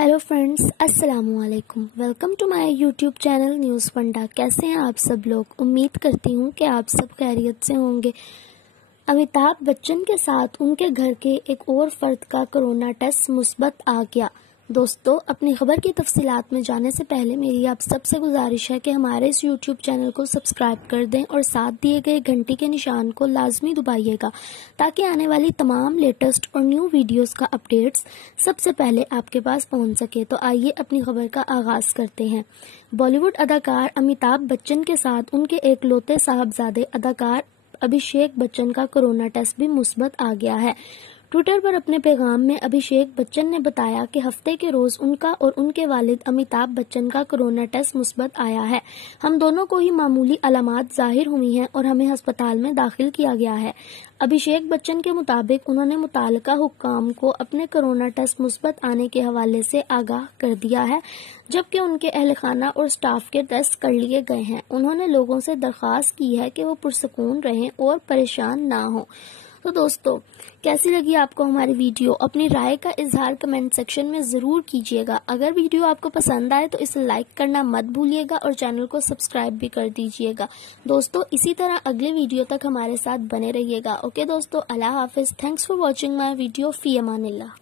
Hello friends, अस्सलाम वालेकुम। Welcome to my YouTube channel news Funda. कैसे हैं आप सब लोग? उम्मीद करती हूँ कि आप सब खैरियत से होंगे। अमिताभ बच्चन के साथ उनके घर के एक और फर्द का कोरोना टेस्ट मुस्बत आ गया। दोस्तों, अपनी खबर की तफसीलात में जाने से पहले मेरी आप सबसे गुजारिश है कि हमारे इस यूट्यूब चैनल को सब्सक्राइब कर दें और साथ दिए गए घंटी के निशान को लाजमी दबाइएगा ताकि आने वाली तमाम लेटेस्ट और न्यू वीडियोस का अपडेट्स सबसे पहले आपके पास पहुंच सके। तो आइए अपनी खबर का आगाज करते हैं। बॉलीवुड अदाकार अमिताभ बच्चन के साथ उनके एकलौते साहबजादे अदाकार अभिषेक बच्चन का कोरोना टेस्ट भी मुस्बत आ गया है। ट्विटर पर अपने पैगाम में अभिषेक बच्चन ने बताया कि हफ्ते के रोज उनका और उनके वालिद अमिताभ बच्चन का कोरोना टेस्ट मुस्बत आया है। हम दोनों को ही मामूली अलामात जाहिर हुई हैं और हमें अस्पताल में दाखिल किया गया है। अभिषेक बच्चन के मुताबिक उन्होंने मुतालिका हुक्काम को अपने कोरोना टेस्ट मुस्बत आने के हवाले से आगाह कर दिया है, जबकि उनके अहल खाना और स्टाफ के टेस्ट कर लिए गए हैं। उन्होंने लोगों से दरख्वास्त की है कि वो पुरसकून रहें और परेशान ना हो। तो दोस्तों, कैसी लगी आपको हमारी वीडियो? अपनी राय का इजहार कमेंट सेक्शन में जरूर कीजिएगा। अगर वीडियो आपको पसंद आए तो इसे लाइक करना मत भूलिएगा और चैनल को सब्सक्राइब भी कर दीजिएगा। दोस्तों, इसी तरह अगले वीडियो तक हमारे साथ बने रहिएगा। ओके दोस्तों, अल्लाह हाफिज। Thanks for watching my video. फी अमानिल्लाह।